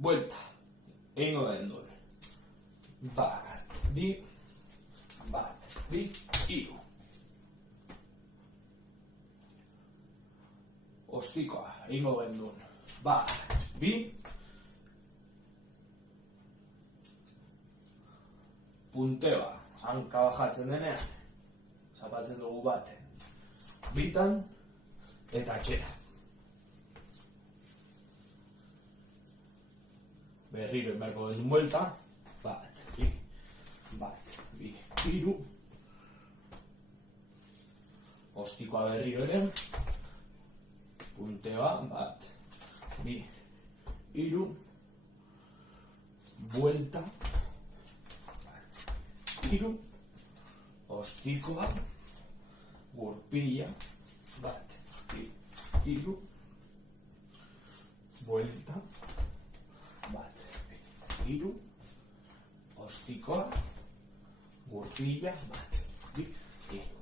buelta, egingo gendun. Bat, bi, hiru. Ostikoa, egingo gendun. Bat, bi, punteoa, hanka bajatzen denean, zapatzen dugu baten, bitan, eta atxera. Berriro emarko den buelta, bat, bi, hiru. Ostikoa berriro ere, punteoa, bat, bi, hiru, buelta, hiru, ostikoa, gurpila, bat, bi, hiru, buelta, bat, bi, hiru, ostikoa, gurpila, bat, bi, hiru.